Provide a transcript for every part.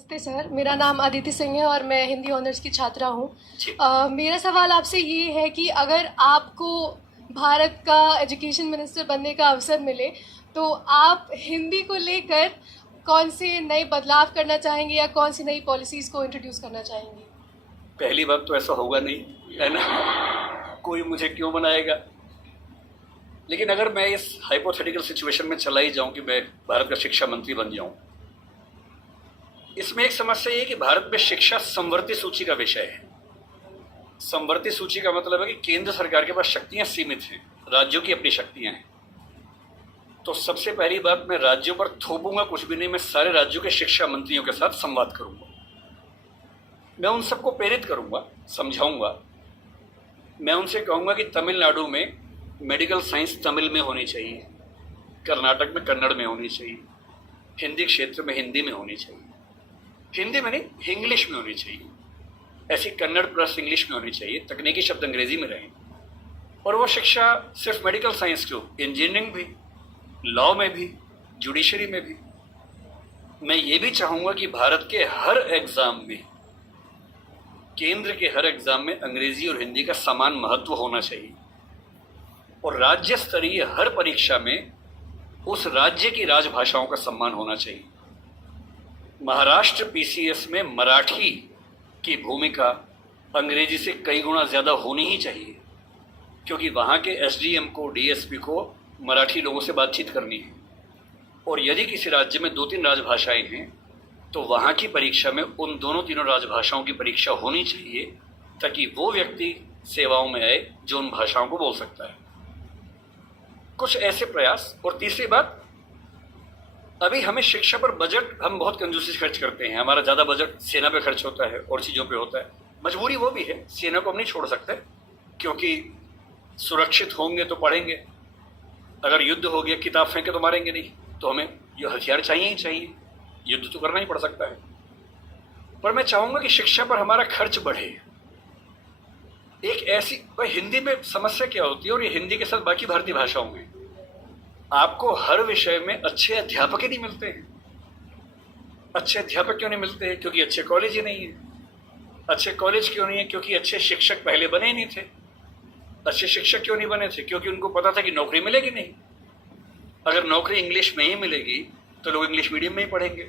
नमस्ते सर, मेरा नाम अदिति सिंह है और मैं हिंदी ऑनर्स की छात्रा हूँ। मेरा सवाल आपसे ये है कि अगर आपको भारत का एजुकेशन मिनिस्टर बनने का अवसर मिले तो आप हिंदी को लेकर कौन से नए बदलाव करना चाहेंगे या कौन सी नई पॉलिसीज़ को इंट्रोड्यूस करना चाहेंगे? पहली बात तो ऐसा होगा नहीं, है ना। कोई मुझे क्यों बनाएगा। लेकिन अगर मैं इस हाइपोथेटिकल सिचुएशन में चला ही जाऊं कि मैं भारत का शिक्षा मंत्री बन जाऊं, इसमें एक समस्या ये है कि भारत में शिक्षा समवर्ती सूची का विषय है। समवर्ती सूची का मतलब है कि केंद्र सरकार के पास शक्तियां सीमित हैं, राज्यों की अपनी शक्तियां हैं। तो सबसे पहली बात, मैं राज्यों पर थोपूंगा कुछ भी नहीं, मैं सारे राज्यों के शिक्षा मंत्रियों के साथ संवाद करूंगा। मैं उन सबको प्रेरित करूंगा, समझाऊंगा। मैं उनसे कहूंगा कि तमिलनाडु में मेडिकल साइंस तमिल में होनी चाहिए, कर्नाटक में कन्नड़ में होनी चाहिए, हिंदी क्षेत्र में हिंदी में होनी चाहिए, हिंदी में नहीं इंग्लिश में होनी चाहिए, ऐसी कन्नड़ प्लस इंग्लिश में होनी चाहिए, तकनीकी शब्द अंग्रेजी में रहें। और वो शिक्षा सिर्फ मेडिकल साइंस क्यों, इंजीनियरिंग भी, लॉ में भी, जुडिशरी में भी। मैं ये भी चाहूँगा कि भारत के हर एग्ज़ाम में, केंद्र के हर एग्ज़ाम में अंग्रेजी और हिंदी का समान महत्व होना चाहिए। और राज्य स्तरीय हर परीक्षा में उस राज्य की राजभाषाओं का सम्मान होना चाहिए। महाराष्ट्र पीसीएस में मराठी की भूमिका अंग्रेजी से कई गुना ज़्यादा होनी ही चाहिए, क्योंकि वहाँ के एसडीएम को, डीएसपी को मराठी लोगों से बातचीत करनी है। और यदि किसी राज्य में 2-3 राजभाषाएं हैं तो वहाँ की परीक्षा में उन दोनों तीनों राजभाषाओं की परीक्षा होनी चाहिए, ताकि वो व्यक्ति सेवाओं में आए जो उन भाषाओं को बोल सकता है। कुछ ऐसे प्रयास। और तीसरी बात, अभी हमें शिक्षा पर बजट हम बहुत कंजूसी से खर्च करते हैं। हमारा ज़्यादा बजट सेना पे खर्च होता है और चीज़ों पे होता है। मजबूरी वो भी है, सेना को हम नहीं छोड़ सकते, क्योंकि सुरक्षित होंगे तो पढ़ेंगे। अगर युद्ध हो गया, किताब फेंके तो मारेंगे नहीं, तो हमें ये हथियार चाहिए ही चाहिए, युद्ध तो करना ही पड़ सकता है। पर मैं चाहूँगा कि शिक्षा पर हमारा खर्च बढ़े। एक ऐसी हिंदी में समस्या क्या होती है, और ये हिंदी के साथ बाकी भारतीय भाषाओं में, आपको हर विषय में अच्छे अध्यापक ही नहीं मिलते हैं। अच्छे अध्यापक क्यों नहीं मिलते हैं? क्योंकि अच्छे कॉलेज ही नहीं है। अच्छे कॉलेज क्यों नहीं है? क्योंकि अच्छे शिक्षक पहले बने ही नहीं थे। अच्छे शिक्षक क्यों नहीं बने थे? क्योंकि उनको पता था कि नौकरी मिलेगी नहीं। अगर नौकरी इंग्लिश में ही मिलेगी तो लोग इंग्लिश मीडियम में ही पढ़ेंगे।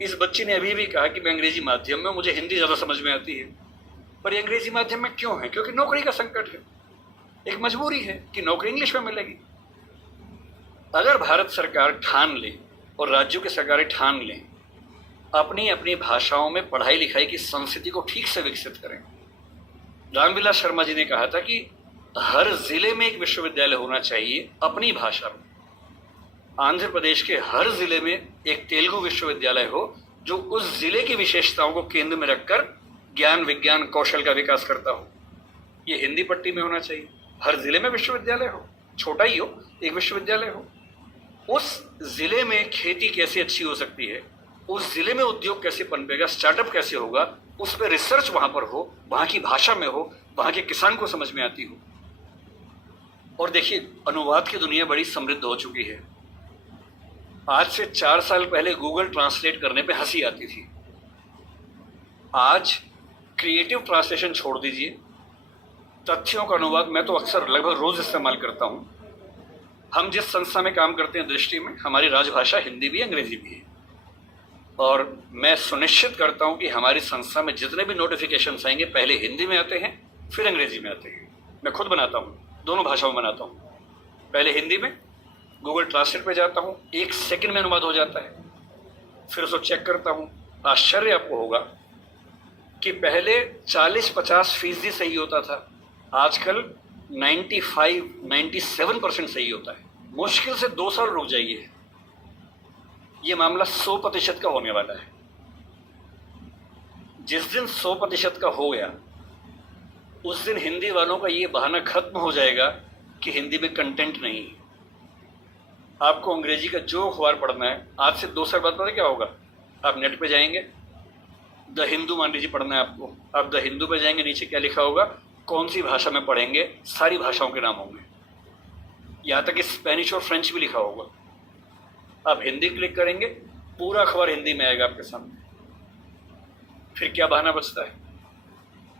इस बच्ची ने अभी भी कहा कि मैं अंग्रेजी माध्यम में, मुझे हिंदी ज़्यादा समझ में आती है। पर ये अंग्रेजी माध्यम में क्यों है? क्योंकि नौकरी का संकट है, एक मजबूरी है कि नौकरी इंग्लिश में मिलेगी। अगर भारत सरकार ठान ले और राज्यों की सरकारें ठान लें, अपनी अपनी भाषाओं में पढ़ाई लिखाई की संस्कृति को ठीक से विकसित करें। रामविलास शर्मा जी ने कहा था कि हर जिले में एक विश्वविद्यालय होना चाहिए अपनी भाषा में। आंध्र प्रदेश के हर जिले में एक तेलुगु विश्वविद्यालय हो, जो उस जिले की विशेषताओं को केंद्र में रखकर ज्ञान, विज्ञान, कौशल का विकास करता हो। ये हिंदी पट्टी में होना चाहिए। हर जिले में विश्वविद्यालय हो, छोटा ही हो, एक विश्वविद्यालय हो। उस जिले में खेती कैसे अच्छी हो सकती है, उस जिले में उद्योग कैसे पनपेगा, स्टार्टअप कैसे होगा, उस पर रिसर्च वहां पर हो, वहां की भाषा में हो, वहां के किसान को समझ में आती हो। और देखिए, अनुवाद की दुनिया बड़ी समृद्ध हो चुकी है। आज से 4 साल पहले गूगल ट्रांसलेट करने पे हंसी आती थी। आज क्रिएटिव ट्रांसलेशन छोड़ दीजिए, तथ्यों का अनुवाद मैं तो अक्सर लगभग रोज इस्तेमाल करता हूं। हम जिस संस्था में काम करते हैं, दृष्टि में हमारी राजभाषा हिंदी भी, अंग्रेजी भी है। और मैं सुनिश्चित करता हूं कि हमारी संस्था में जितने भी नोटिफिकेशंस आएंगे, पहले हिंदी में आते हैं, फिर अंग्रेजी में आते हैं। मैं खुद बनाता हूं, दोनों भाषाओं में बनाता हूं। पहले हिंदी में, गूगल ट्रांसलेट पे जाता हूं, 1 सेकंड में अनुवाद हो जाता है। फिर उसको चेक करता हूं। आश्चर्य आपको होगा कि पहले 40-50% सही होता था, आजकल 95-97% सही होता है। मुश्किल से 2 साल रुक जाइए, ये मामला 100% का होने वाला है। जिस दिन 100% का हो गया, उस दिन हिंदी वालों का ये बहाना खत्म हो जाएगा कि हिंदी में कंटेंट नहीं है। आपको अंग्रेजी का जो अखबार पढ़ना है, आज से 2 साल बाद पता क्या होगा? आप नेट पे जाएंगे, द हिंदू मान लीजिए पढ़ना है आपको, आप द हिंदू पे जाएंगे, नीचे क्या लिखा होगा, कौन सी भाषा में पढ़ेंगे, सारी भाषाओं के नाम होंगे, यहाँ तक कि स्पेनिश और फ्रेंच भी लिखा होगा। आप हिंदी क्लिक करेंगे, पूरा अखबार हिंदी में आएगा आपके सामने। फिर क्या बहाना बचता है?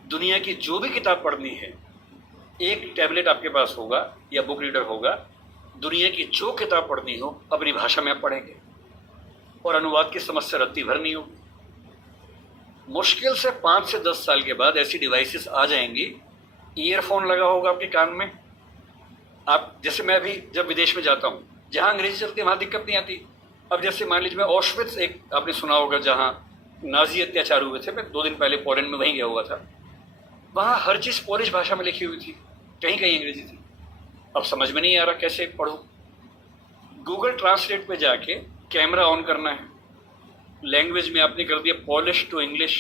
दुनिया की जो भी किताब पढ़नी है, एक टैबलेट आपके पास होगा या बुक रीडर होगा, दुनिया की जो किताब पढ़नी हो अपनी भाषा में आप पढ़ेंगे और अनुवाद की समस्या रत्ती भर नहीं होगी। मुश्किल से 5 से 10 साल के बाद ऐसी डिवाइसेस आ जाएंगी, ईयरफोन लगा होगा आपके कान में, आप जैसे मैं भी जब विदेश में जाता हूँ, जहाँ अंग्रेजी चलती है वहाँ दिक्कत नहीं आती। अब जैसे मान लीजिए मैं ऑशविट्स, एक आपने सुना होगा जहाँ नाजी अत्याचार हुए थे, मैं 2 दिन पहले पोलैंड में वहीं गया हुआ था, वहाँ हर चीज़ पोलिश भाषा में लिखी हुई थी, कहीं कहीं अंग्रेजी थी। अब समझ में नहीं आ रहा कैसे पढ़ूं। गूगल ट्रांसलेट पे जाके कैमरा ऑन करना है, लैंग्वेज में आपने कर दिया पॉलिश टू इंग्लिश,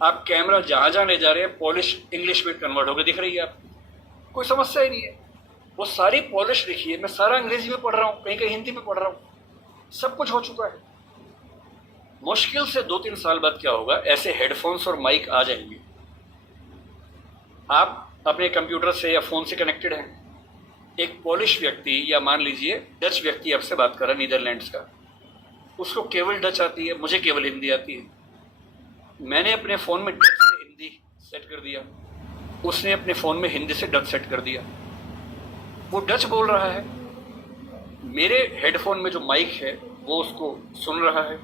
आप कैमरा जहाँ जहाँ ले जा रहे हैं पॉलिश इंग्लिश में कन्वर्ट होकर दिख रही है आपको, कोई समस्या ही नहीं है। वो सारी पॉलिश लिखी है, मैं सारा अंग्रेजी में पढ़ रहा हूँ, कहीं कहीं हिंदी में पढ़ रहा हूँ, सब कुछ हो चुका है। मुश्किल से 2-3 साल बाद क्या होगा, ऐसे हेडफोन्स और माइक आ जाएंगे, आप अपने कंप्यूटर से या फ़ोन से कनेक्टेड हैं, एक पॉलिश व्यक्ति या मान लीजिए डच व्यक्ति आपसे बात कर रहा है नीदरलैंड्स का, उसको केवल डच आती है, मुझे केवल हिंदी आती है। मैंने अपने फ़ोन में डच से हिंदी सेट कर दिया, उसने अपने फ़ोन में हिंदी से डच सेट कर दिया, वो डच बोल रहा है, मेरे हेडफोन में जो माइक है वो उसको सुन रहा है,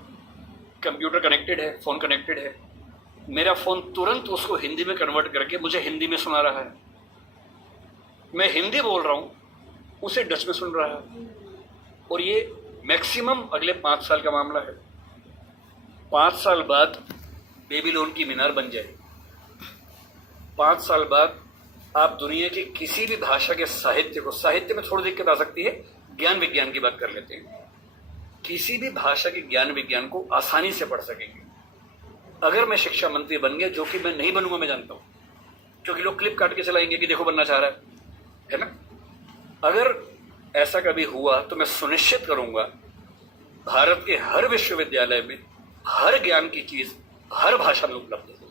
कंप्यूटर कनेक्टेड है, फ़ोन कनेक्टेड है, मेरा फ़ोन तुरंत उसको हिंदी में कन्वर्ट करके मुझे हिंदी में सुना रहा है। मैं हिंदी बोल रहा हूँ, उसे डच में सुन रहा है। और ये मैक्सिमम अगले 5 साल का मामला है। 5 साल बाद बेबीलोन की मीनार बन जाएगी। 5 साल बाद आप दुनिया की किसी भी भाषा के साहित्य को, साहित्य में थोड़ी दिक्कत आ सकती है, ज्ञान विज्ञान की बात कर लेते हैं, किसी भी भाषा के ज्ञान विज्ञान को आसानी से पढ़ सकेंगे। अगर मैं शिक्षा मंत्री बन गया, जो कि मैं नहीं बनूंगा, मैं जानता हूं, क्योंकि लोग क्लिप काट के चलाएंगे कि देखो बनना चाह रहा है ना। अगर ऐसा कभी हुआ तो मैं सुनिश्चित करूंगा भारत के हर विश्वविद्यालय में हर ज्ञान की चीज हर भाषा में उपलब्ध हो।